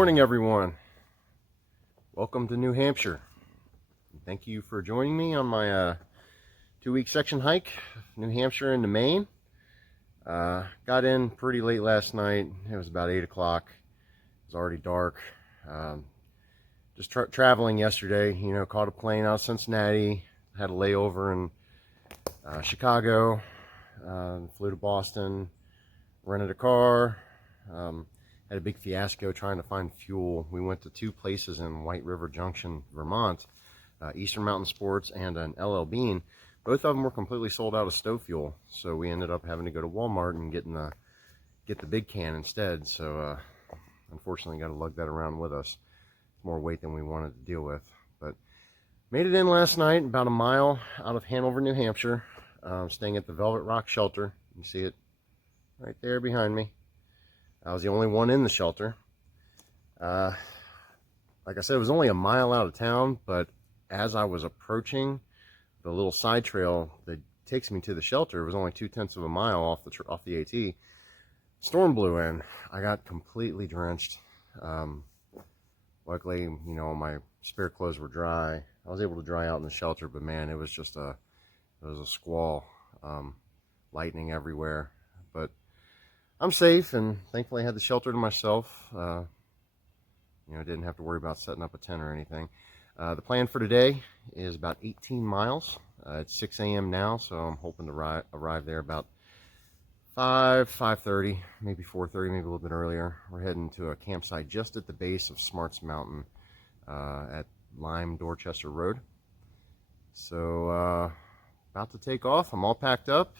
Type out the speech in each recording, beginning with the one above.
morning, everyone. Welcome to New Hampshire. Thank you for joining me on my 2-week section hike, New Hampshire into Maine. Got in pretty late last night. It was about 8 o'clock. It was already dark. Just traveling yesterday, caught a plane out of Cincinnati, had a layover in Chicago, flew to Boston, rented a car, had a big fiasco trying to find fuel. We went to 2 places in White River Junction, Vermont, Eastern Mountain Sports and an LL Bean. Both of them were completely sold out of stove fuel, so we ended up having to go to Walmart and get the big can instead. So unfortunately got to lug that around with us. It's more weight than we wanted to deal with, but made it in last night, about a mile out of Hanover, New Hampshire, staying at the Velvet Rock Shelter. You see it right there behind me. I was the only one in the shelter. Like I said, it was only a mile out of town, but as I was approaching the little side trail that takes me to the shelter, it was only 0.2 of a mile off the AT. Storm blew in. I got completely drenched. Luckily, my spare clothes were dry. I was able to dry out in the shelter, but man, it was just a squall, lightning everywhere. But I'm safe, and thankfully I had the shelter to myself. Didn't have to worry about setting up a tent or anything. The plan for today is about 18 miles. It's 6 a.m. now, so I'm hoping to arrive there about 5:30, maybe 4:30, maybe a little bit earlier. We're heading to a campsite just at the base of Smarts Mountain at Lyme Dorchester Road. So about to take off. I'm all packed up.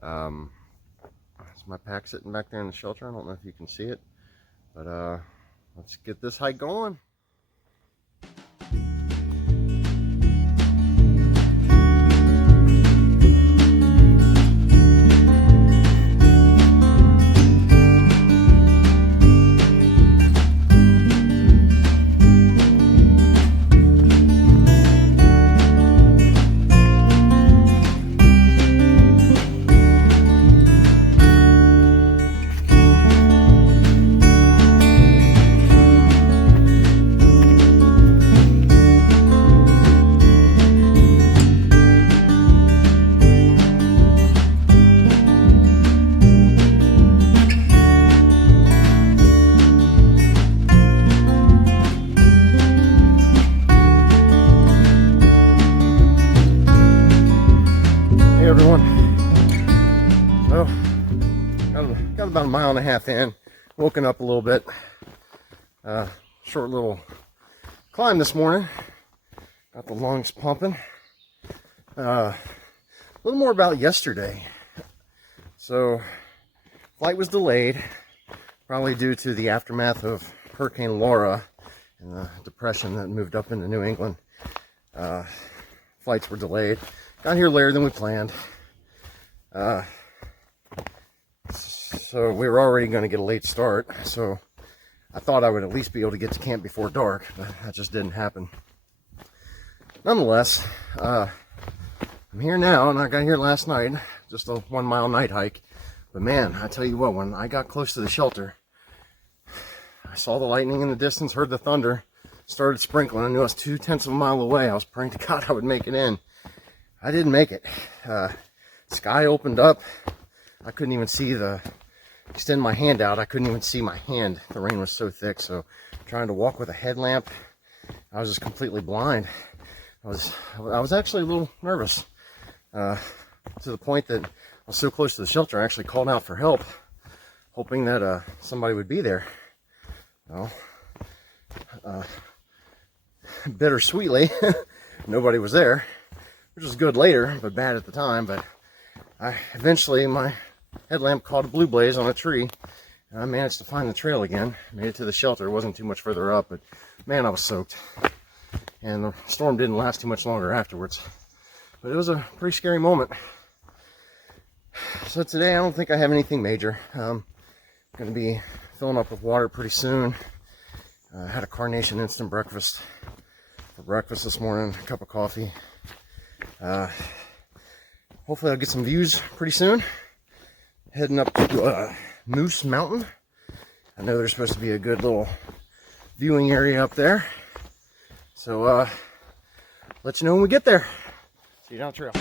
There's my pack sitting back there in the shelter. I don't know if you can see it, but let's get this hike going. So, got about a mile and a half in, woken up a little bit, short little climb this morning, got the lungs pumping. A little more about yesterday. So, flight was delayed, probably due to the aftermath of Hurricane Laura and the depression that moved up into New England. Flights were delayed. Got here later than we planned. So we were already going to get a late start. So I thought I would at least be able to get to camp before dark, but that just didn't happen. Nonetheless, I'm here now, and I got here last night. Just a 1-mile night hike. But man, I tell you what, when I got close to the shelter, I saw the lightning in the distance, heard the thunder, started sprinkling. I knew I was 0.2 of a mile away. I was praying to God I would make it in. I didn't make it. Sky opened up. I couldn't even extend my hand out. I couldn't even see my hand. The rain was so thick. So trying to walk with a headlamp, I was just completely blind. I was actually a little nervous, to the point that I was so close to the shelter, I actually called out for help, hoping that somebody would be there. Well, bittersweetly, nobody was there, which was good later, but bad at the time. But eventually my headlamp caught a blue blaze on a tree, and I managed to find the trail again. Made it to the shelter. It wasn't too much further up, but man, I was soaked. And the storm didn't last too much longer afterwards. But it was a pretty scary moment. So today I don't think I have anything major. I'm going to be filling up with water pretty soon. I had a Carnation instant breakfast for breakfast this morning, a cup of coffee. Hopefully I'll get some views pretty soon. Heading up to Moose Mountain. I know there's supposed to be a good little viewing area up there. So let you know when we get there. See you down the trail.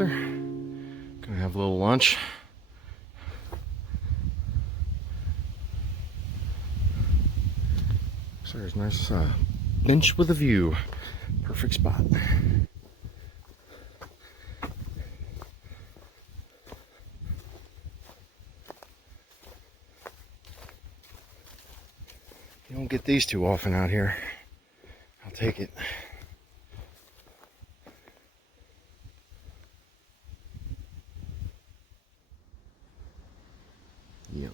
shelter. Gonna have a little lunch. So there's a nice bench with a view. Perfect spot. You don't get these too often out here. I'll take it. Yeah.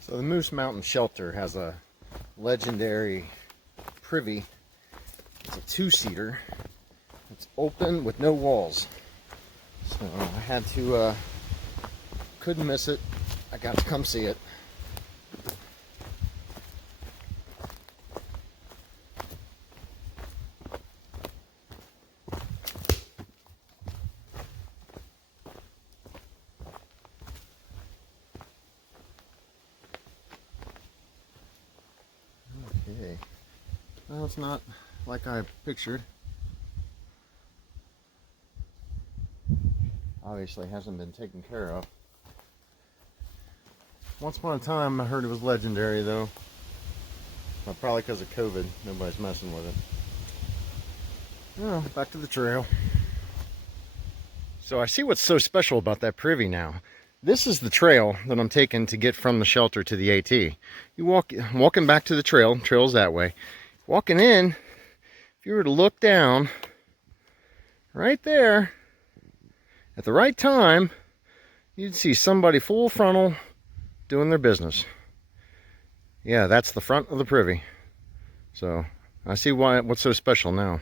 So the Moose Mountain Shelter has a legendary privy. It's a two-seater. It's open with no walls. So I had to, couldn't miss it. I got to come see it. Okay. Well, it's not like I pictured. Obviously hasn't been taken care of. Once upon a time I heard it was legendary though. Well, probably because of COVID, nobody's messing with it. Oh, back to the trail. So I see what's so special about that privy now. This is the trail that I'm taking to get from the shelter to the AT. You walking back to the trail's that way. Walking in, if you were to look down, right there, at the right time, you'd see somebody full frontal doing their business. Yeah, that's the front of the privy. So I see what's so special now.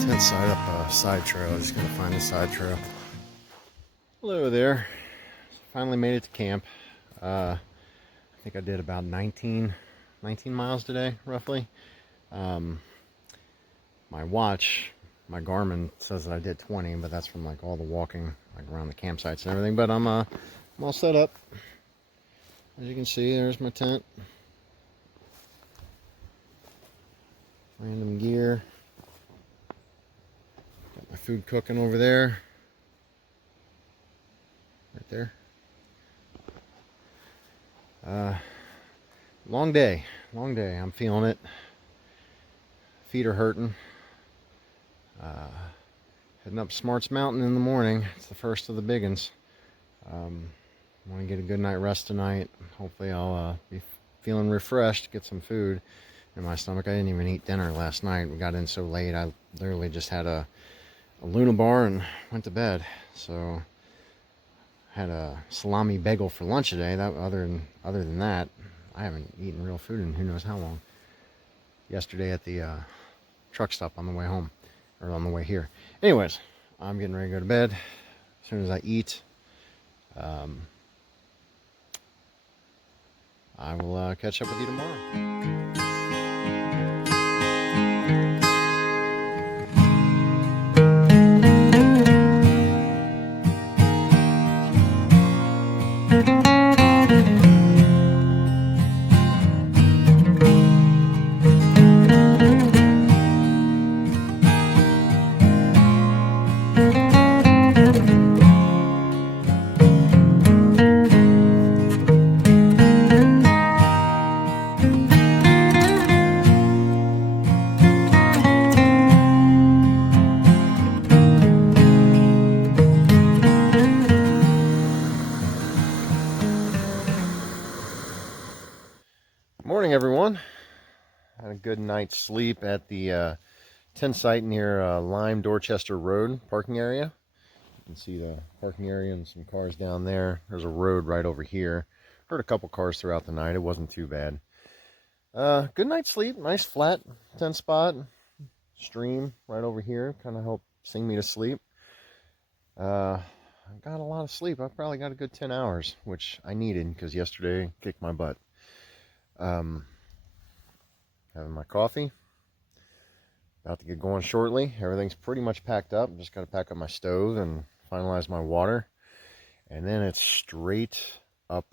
Tent side up a side trail. Just gotta find the side trail. Hello there. Finally made it to camp. I think I did about 19 miles today, roughly. My watch, my Garmin says that I did 20, but that's from like all the walking like around the campsites and everything. But I'm all set up. As you can see, there's my tent. Random gear. Got my food cooking over there. Right there. Long day. I'm feeling it. Feet are hurting. Heading up Smarts Mountain in the morning. It's the first of the big ones. Want to get a good night rest tonight. Hopefully I'll be feeling refreshed, get some food in my stomach. I didn't even eat dinner last night. We got in so late. I literally just had a Luna bar and went to bed. So had a salami bagel for lunch today. Other than that, I haven't eaten real food in who knows how long. Yesterday at the truck stop on the way home, or on the way here. Anyways, I'm getting ready to go to bed. As soon as I eat, I will catch up with you tomorrow. Morning, everyone. Had a good night's sleep at the tent site near Lime Dorchester Road parking area. You can see the parking area and some cars down there. There's a road right over here. Heard a couple cars throughout the night. It wasn't too bad. Good night's sleep. Nice flat tent spot. Stream right over here. Kind of helped sing me to sleep. I got a lot of sleep. I probably got a good 10 hours, which I needed because yesterday kicked my butt. Having my coffee. About to get going shortly. Everything's pretty much packed up. Just got to pack up my stove and finalize my water. And then it's straight up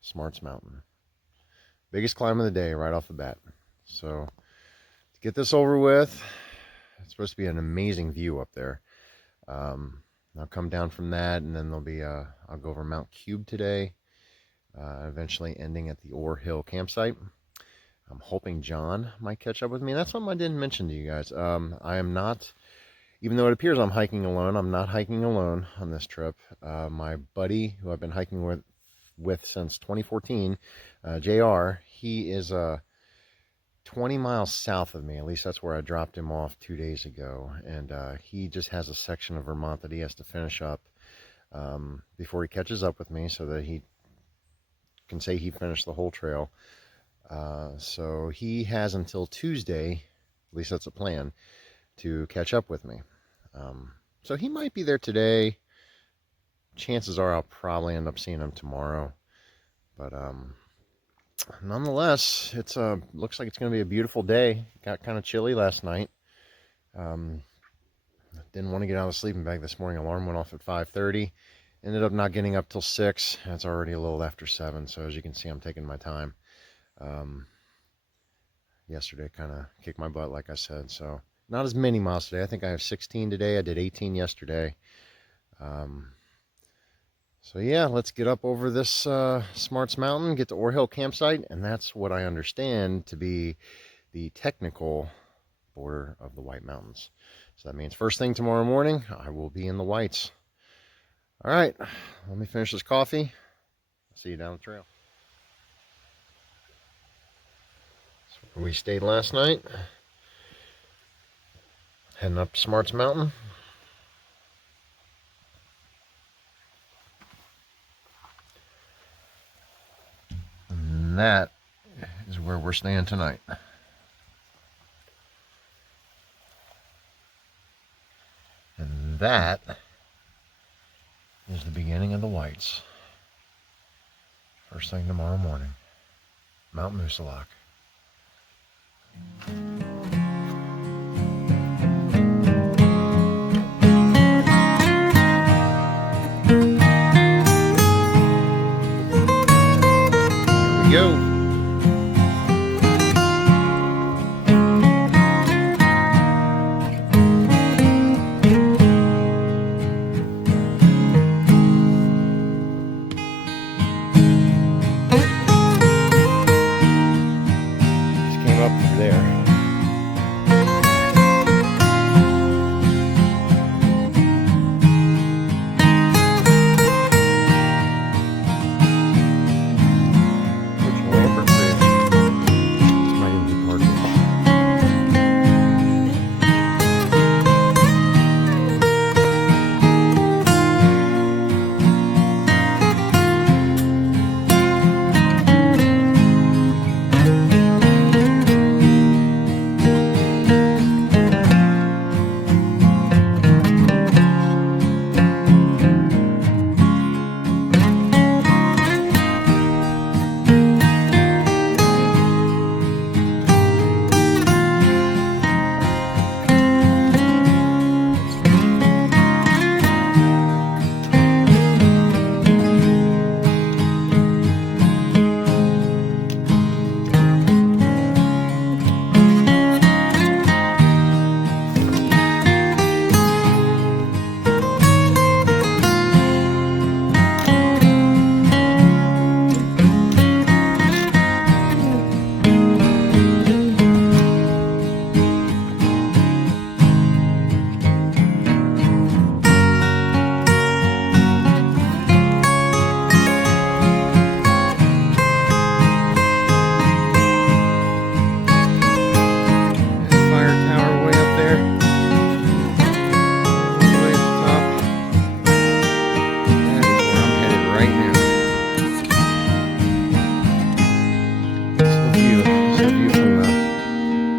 Smarts Mountain. Biggest climb of the day right off the bat. So to get this over with, it's supposed to be an amazing view up there. I'll come down from that, and then there'll be I'll go over Mount Cube today. Eventually ending at the Ore Hill campsite. I'm hoping John might catch up with me. That's something I didn't mention to you guys. I am not, even though it appears I'm hiking alone, I'm not hiking alone on this trip. My buddy, who I've been hiking with since 2014, JR, he is 20 miles south of me. At least that's where I dropped him off 2 days ago. And he just has a section of Vermont that he has to finish up before he catches up with me, so that he can say he finished the whole trail. So he has until Tuesday, at least that's a plan, to catch up with me. So he might be there today. Chances are I'll probably end up seeing him tomorrow. But nonetheless, it's looks like it's going to be a beautiful day. Got kind of chilly last night. Didn't want to get out of the sleeping bag this morning. Alarm went off at 5:30. Ended up not getting up till 6. And it's already a little after 7. So as you can see, I'm taking my time. Yesterday kind of kicked my butt, like I said. So not as many miles today. I think I have 16 today. I did 18 yesterday. So yeah, let's get up over this Smarts Mountain, get to Ore Hill campsite. And that's what I understand to be the technical border of the White Mountains. So that means first thing tomorrow morning, I will be in the Whites. All right, let me finish this coffee. See you down the trail. That's where we stayed last night. Heading up Smarts Mountain. And that is where we're staying tonight. And that is the beginning of the whites. First thing tomorrow morning. Mount Moosilauke. Here we go.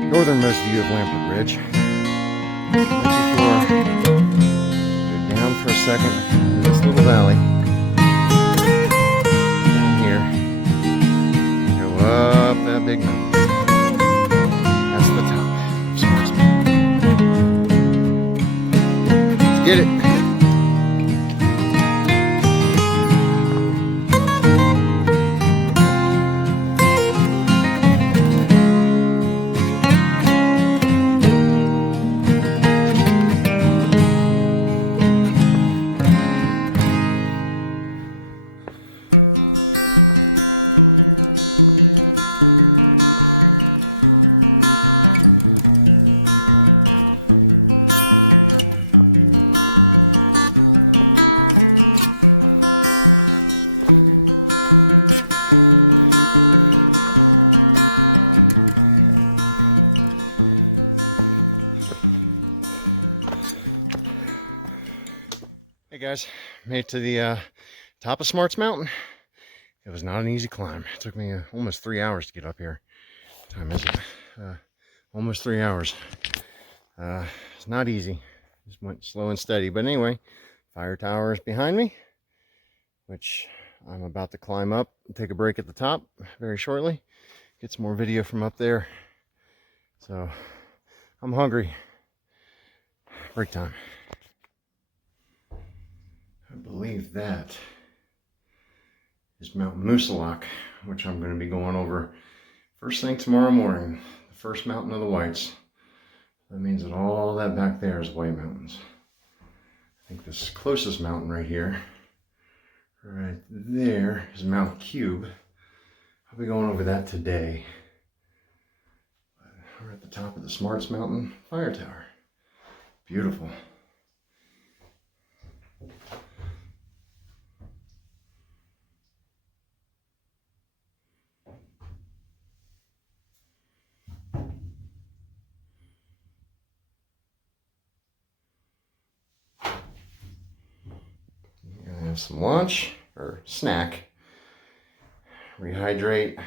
Northernmost view of Lampert Ridge. Right before go down for a second in this little valley. Down here. Go up that big mountain. That's the top of Smarts Mountain. Let's get it. Hey guys, made it to the top of Smarts Mountain. It was not an easy climb. It took me almost 3 hours to get up here. What time is it? Almost 3 hours. It's not easy. Just went slow and steady. But anyway, fire tower is behind me, which I'm about to climb up and take a break at the top very shortly. Get some more video from up there. So I'm hungry. Break time. I believe that is Mount Moosilauke, which I'm going to be going over first thing tomorrow morning. The first mountain of the Whites. That means that all that back there is White Mountains. I think this closest mountain right here, right there, is Mount Cube. I'll be going over that today. We're at the top of the Smarts Mountain Fire Tower. Beautiful. Have some lunch or snack, rehydrate,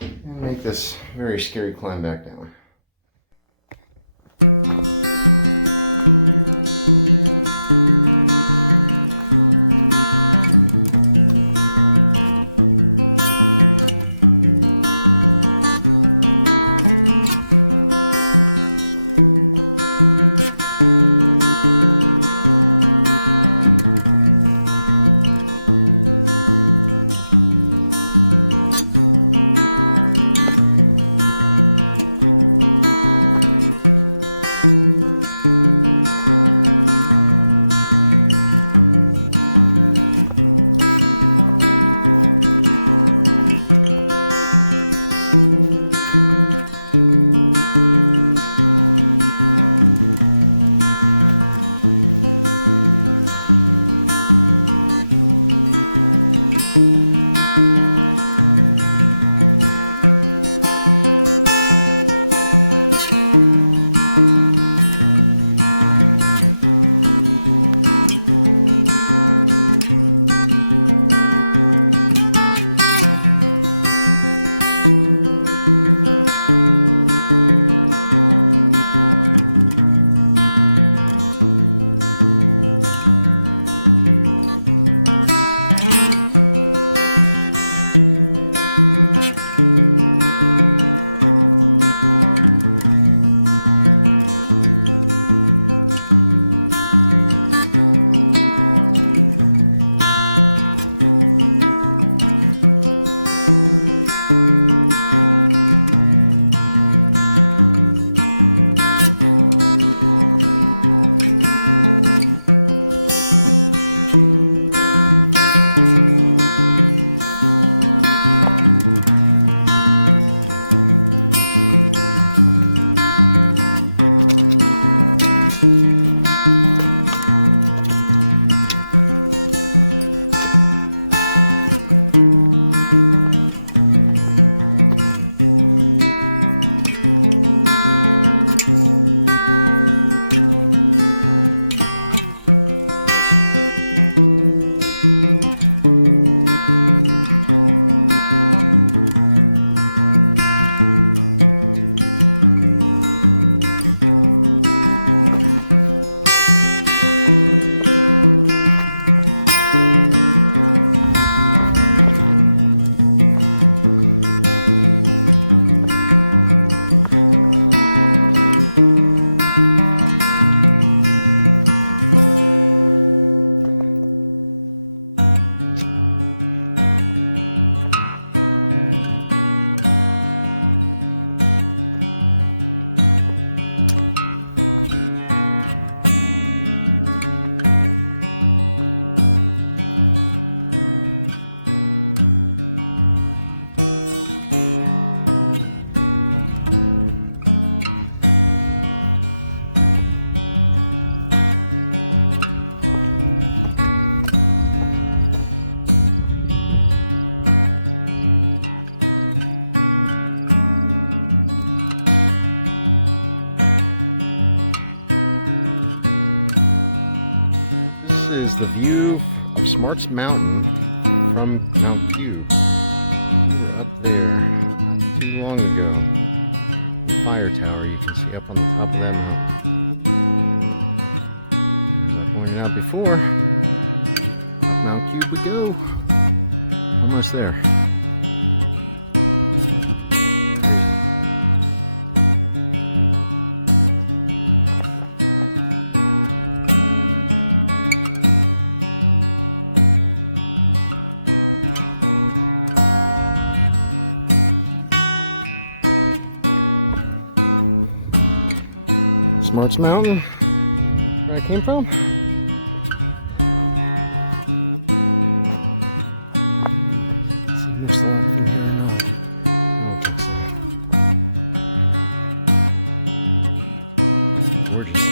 and make this very scary climb back down. Smarts Mountain from Mount Cube. We're up there not too long ago. Fire tower you can see up on the top of that mountain. Pointed out before. Up Mount Cube we go. Almost there. Smarts Mountain, where I came from. Let's see if it's long from here or not. I don't think so. Gorgeous.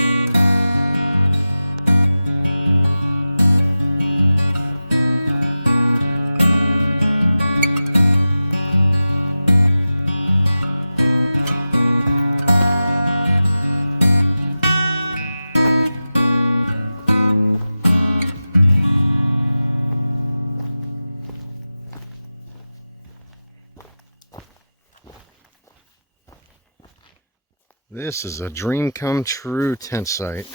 This is a dream come true tent site.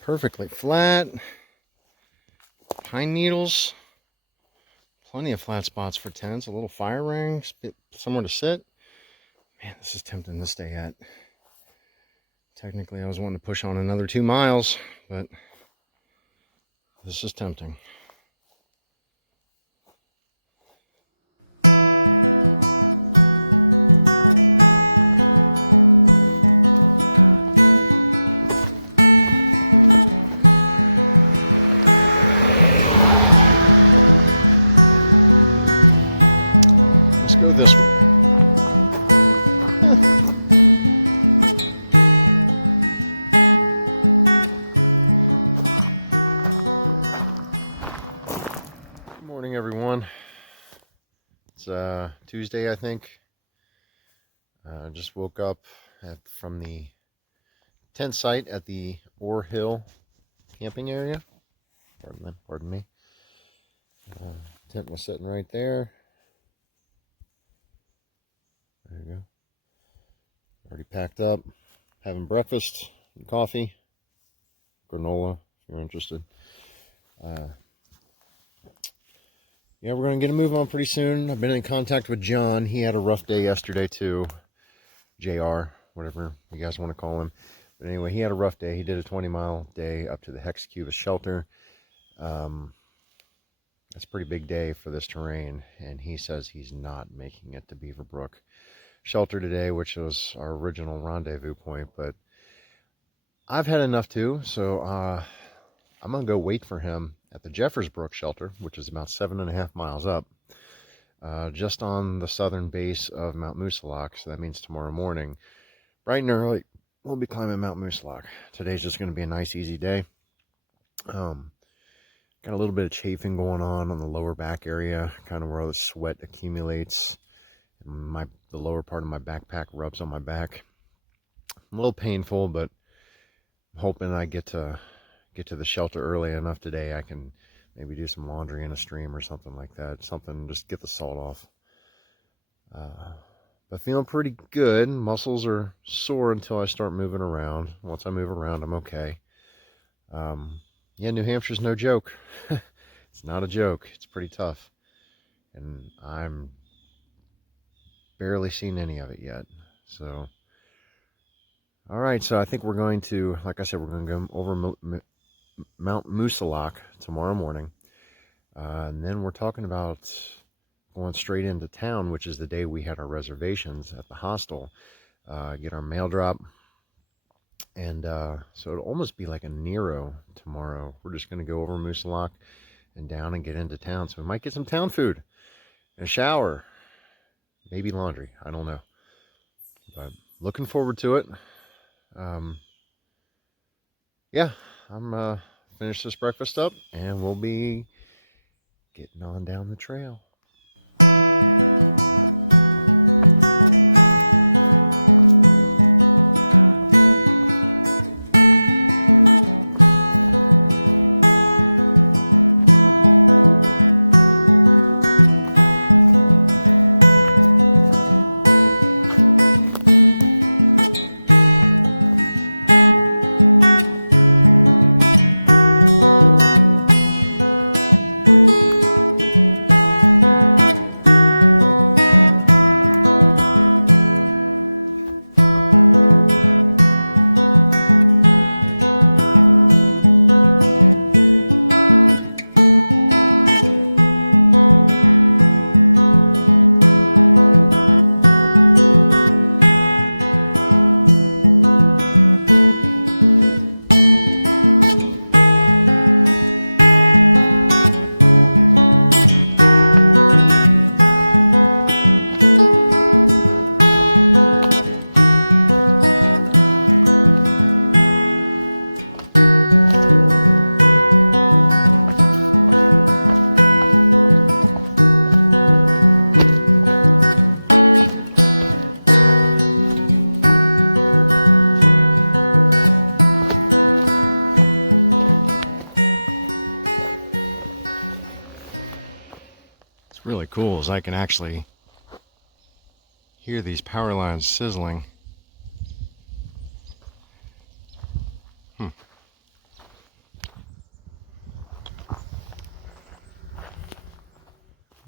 Perfectly flat. Pine needles. Plenty of flat spots for tents. A little fire ring. Somewhere to sit. Man, this is tempting to stay at. Technically, I was wanting to push on another 2 miles, but this is tempting. Morning, everyone. It's Tuesday, I think. Just woke up from the tent site at the Ore Hill camping area. Pardon me. Tent was sitting right there. There you go. Already packed up. Having breakfast and coffee. Granola, if you're interested. Yeah, we're going to get a move on pretty soon. I've been in contact with John. He had a rough day yesterday too. JR, whatever you guys want to call him. But anyway, he had a rough day. He did a 20-mile day up to the Hexcubus shelter. That's a pretty big day for this terrain. And he says he's not making it to Beaverbrook shelter today, which was our original rendezvous point. But I've had enough too. So I'm going to go wait for him at the Jeffersbrook shelter, which is about 7.5 miles up, just on the southern base of Mount Moosilauke. So that means tomorrow morning, bright and early, we'll be climbing Mount Moosilauke. Today's just going to be a nice, easy day. Got a little bit of chafing going on the lower back area, kind of where the sweat accumulates. And the lower part of my backpack rubs on my back. A little painful, but I'm hoping I get to the shelter early enough today. I can maybe do some laundry in a stream or something like that. Something, just get the salt off. But feeling pretty good. Muscles are sore until I start moving around. Once I move around, I'm okay. Yeah, New Hampshire's no joke. It's not a joke. It's pretty tough. And I'm barely seen any of it yet. So, all right. So I think we're going to, like I said, we're going to go over Mount Moosilauke tomorrow morning. And then we're talking about going straight into town, which is the day we had our reservations at the hostel. Get our mail drop. And so it'll almost be like a Nero tomorrow. We're just going to go over Moosilauke and down and get into town. So we might get some town food and a shower. Maybe laundry. I don't know. But looking forward to it. Yeah. I'm finish this breakfast up and we'll be getting on down the trail. Really cool is I can actually hear these power lines sizzling.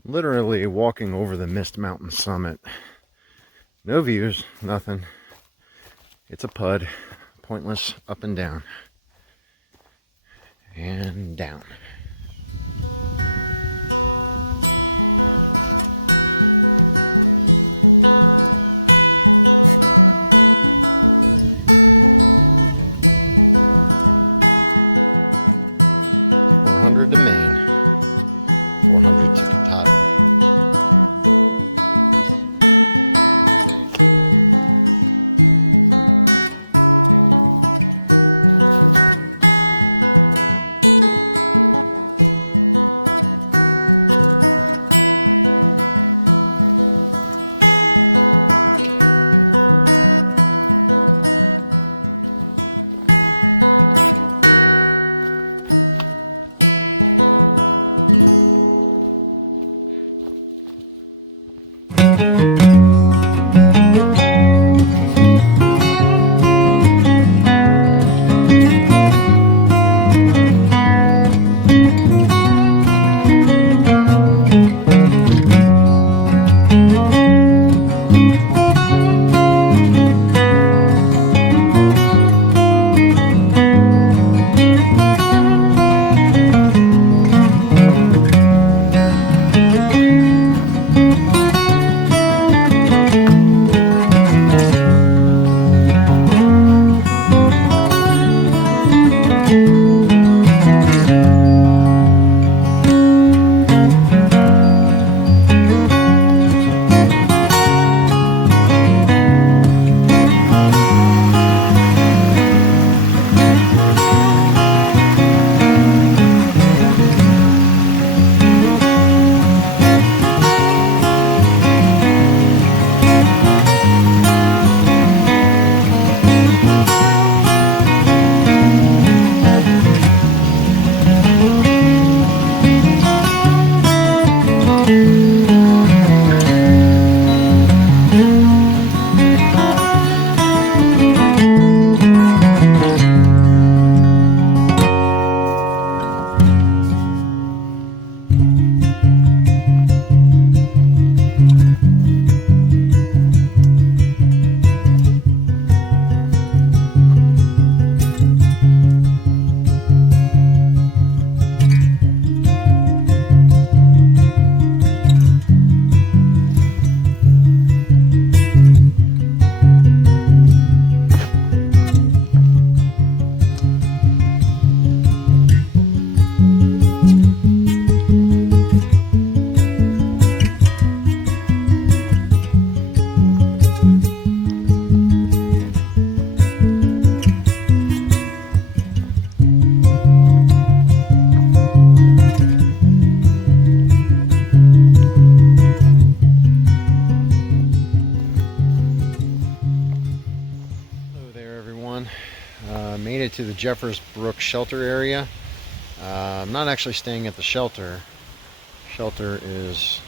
Literally walking over the Mist Mountain summit. No views, nothing. It's a pud, pointless up and down. And down. Jeffers Brook shelter area. I'm not actually staying at the shelter. Shelter is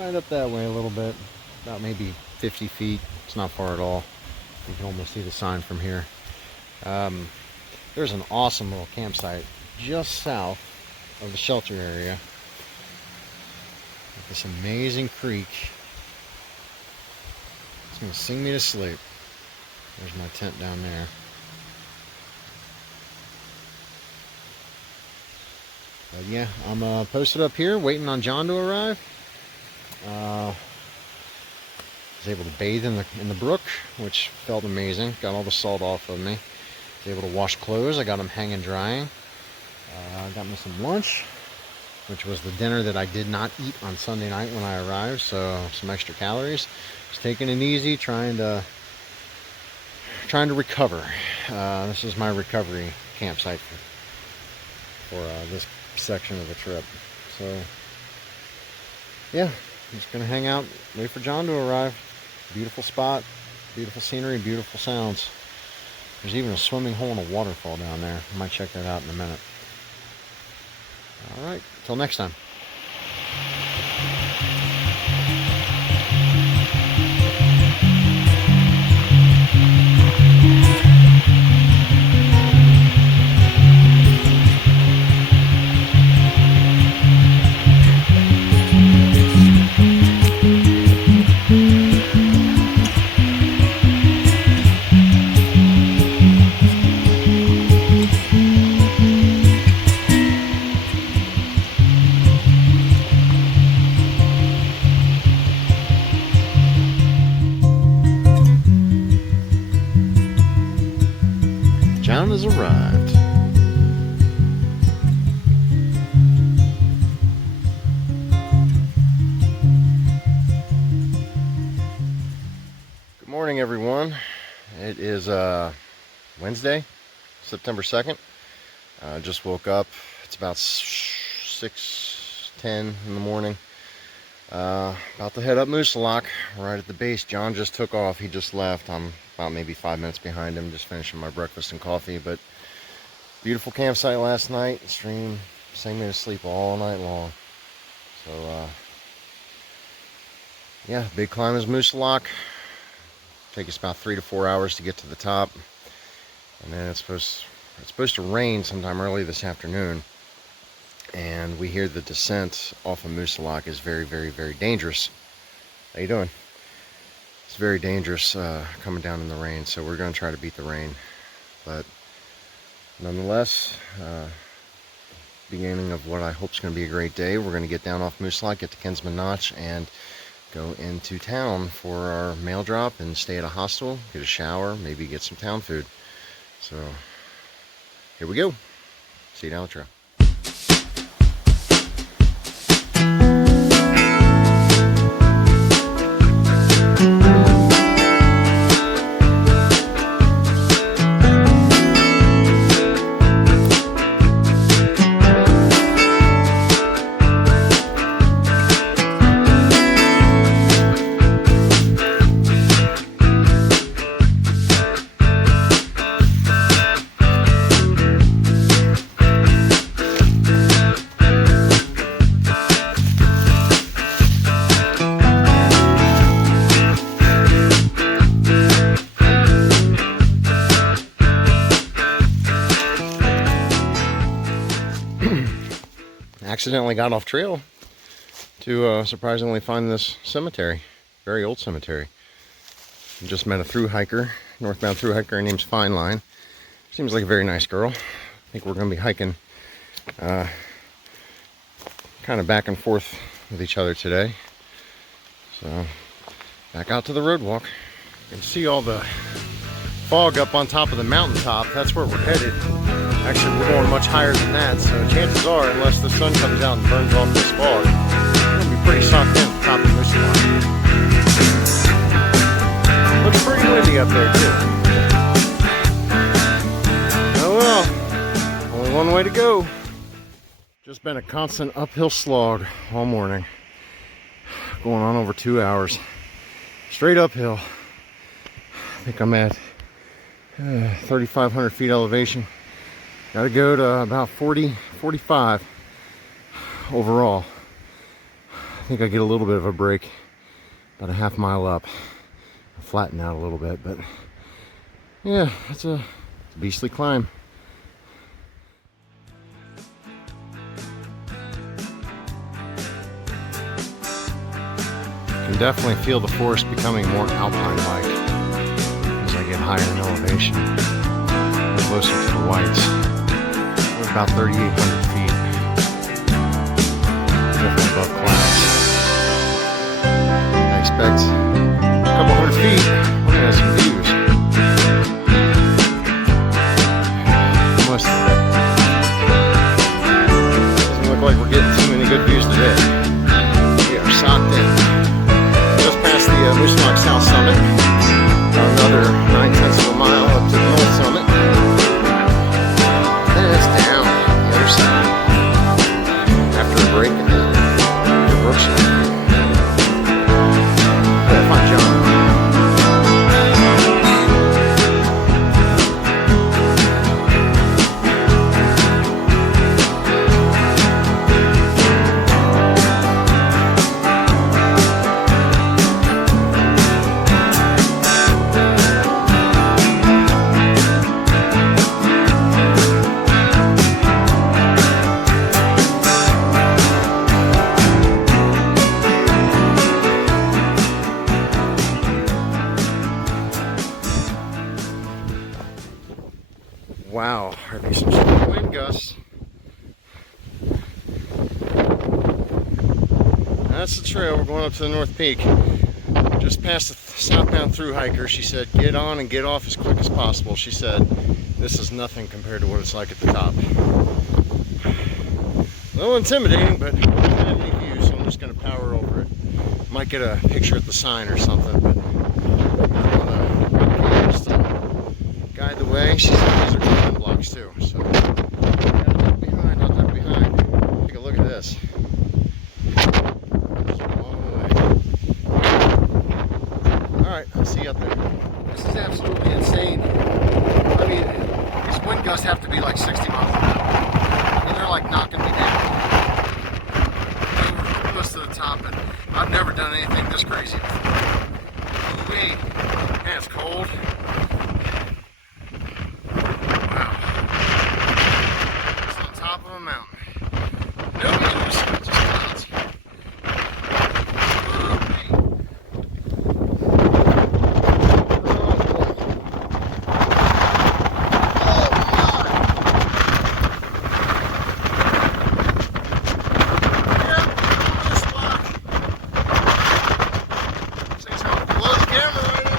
right up that way a little bit, about maybe 50 feet. It's not far at all. You can almost see the sign from here. There's an awesome little campsite just south of the shelter area. With this amazing creek. It's going to sing me to sleep. There's my tent down there. But yeah, I'm posted up here waiting on John to arrive. Was able to bathe in the brook, which felt amazing. Got all the salt off of me. Was able to wash clothes. I got them hanging drying. Got me some lunch, which was the dinner that I did not eat on Sunday night when I arrived. So some extra calories. Just taking it easy, trying to recover. This is my recovery campsite for this section of the trip. So yeah, I'm just gonna hang out, wait for John to arrive. Beautiful spot, beautiful scenery, beautiful sounds. There's even a swimming hole and a waterfall down there. I might check that out in a minute. All right, till next time. John has arrived. Good morning, everyone. It is Wednesday, September 2nd. Just woke up. It's about 6:10 in the morning. About to head up Moose Lock, right at the base. John just took off. He just left. I'm about maybe 5 minutes behind him, just finishing my breakfast and coffee. But beautiful campsite last night. Stream sang me to sleep all night long. So yeah, big climb is Moose Lock. Take us about 3 to 4 hours to get to the top, and then it's supposed to rain sometime early this afternoon. And we hear the descent off of Moose Lock is very, very, very dangerous. How you doing? It's very dangerous coming down in the rain, so we're going to try to beat the rain. But nonetheless, beginning of what I hope is going to be a great day. We're going to get down off Moose Lock, get to Kinsman Notch, and go into town for our mail drop and stay at a hostel, get a shower, maybe get some town food. So here we go. See you down the trail. Accidentally got off trail to surprisingly find this cemetery. Very old cemetery. Just met a thru hiker, northbound thru hiker. Her name's Fine Line. Seems like a very nice girl. I think we're going to be hiking kind of back and forth with each other today. So back out to the road walk. You can see all the fog up on top of the mountaintop. That's where we're headed. Actually, we're going much higher than that, so chances are, unless the sun comes out and burns off this fog, it'll be pretty soft at the top of Moose Lock. Looks pretty windy up there, too. Oh well, only one way to go. Just been a constant uphill slog all morning. Going on over 2 hours. Straight uphill. I think I'm at 3,500 feet elevation. Got to go to about 40, 45 overall. I think I get a little bit of a break, about a half mile up. I'll flatten out a little bit, but yeah, it's a beastly climb. You can definitely feel the forest becoming more alpine-like as I get higher in elevation, closer to the whites. We're about 3,800 feet. Definitely above clouds. I expect a couple hundred feet. Look at some views. Doesn't look like we're getting too many good views today. We are socked in. Just past the Moose Knock South Summit. Another 9/10 of a mile up to the North Summit. And it's down the other side. After a break at the Berkshire. Had a fun job. Wow, are these some strong wind gusts? That's the trail. We're going up to the North Peak. Just past the southbound through hiker, she said, get on and get off as quick as possible. She said, this is nothing compared to what it's like at the top. A little intimidating, but I'm not going to have any views, so I'm just going to power over it. Might get a picture at the sign or something. There's one of the rock cairns to guide the way. She said these are good wind blocks too. So not that behind. Take a look at this. I'm just blown away. Alright, I'll see you up there. This is absolutely insane. I mean, these wind gusts have to be like 60 miles an hour. I mean, they're like knocking me down. Close to the top, and I've never done anything this crazy before. Wait, man, it's cold. Camera right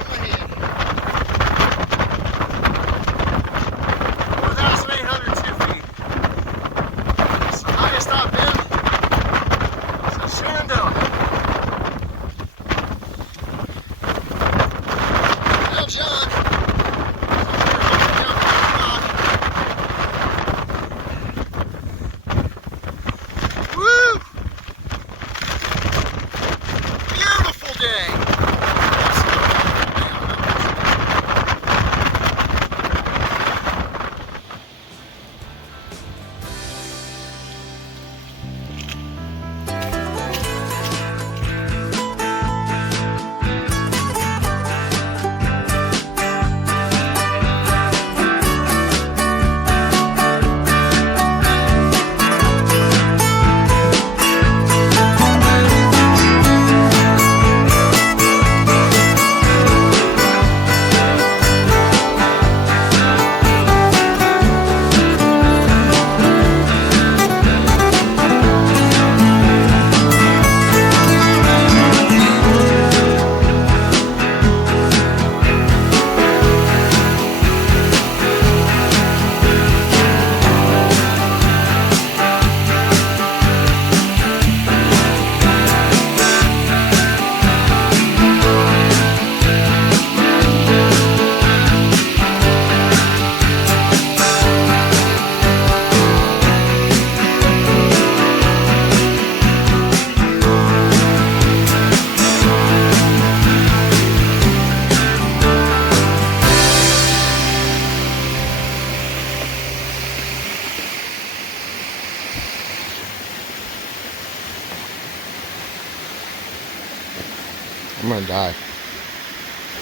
I'm gonna die.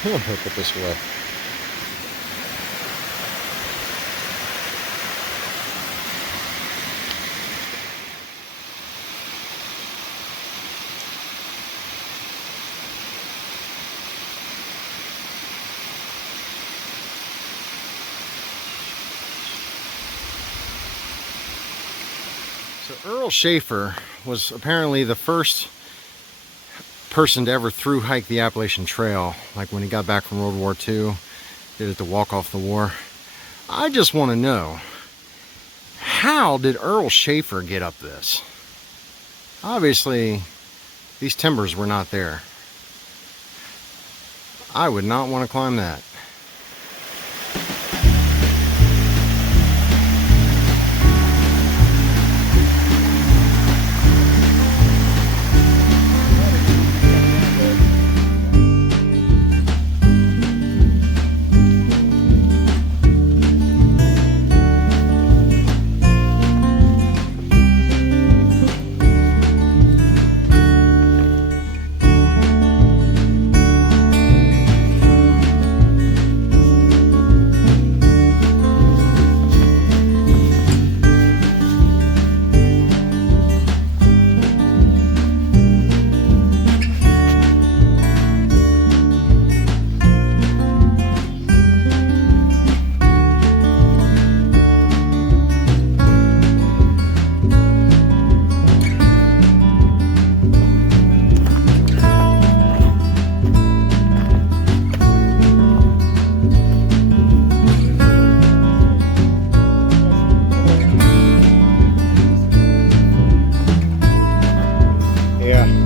I'm gonna put this away. So Earl Schaefer was apparently the first person to ever through hike the Appalachian Trail. Like when he got back from World War II, did it to walk off the war. I just want to know, how did Earl Schaefer get up this? Obviously, these timbers were not there. I would not want to climb that. Yeah.